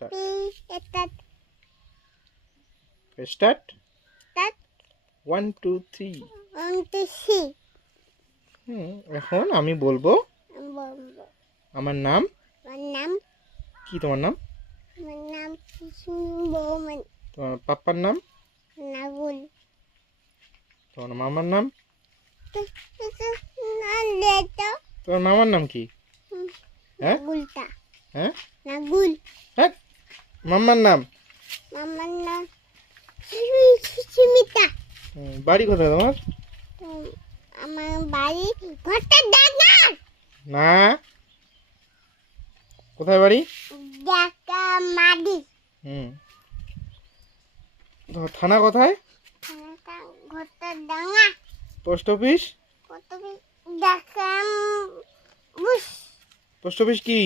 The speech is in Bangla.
Start. Start. Start. 1 2 3 1 2 3 এখন আমি বলবো আমার নাম কি তোমার নাম বৌমন তোমার পাপ্পার নাম নাগুল তোমার মামার নাম লেটা তোমার মামার নাম কি হ্যাঁ নাগুলটা হ্যাঁ নাগুল হ্যাঁ মামার নাম মামার নাম সুমিতা বাড়ি কোথায় তোমার আমার বাড়ি ঘরটা ডাকা না কোথায় বাড়ি ডাকা মাদি তোমার থানা কোথায় ঘরটা ডাঙা পোস্ট অফিস কত ডাকা বুস পোস্ট অফিস কি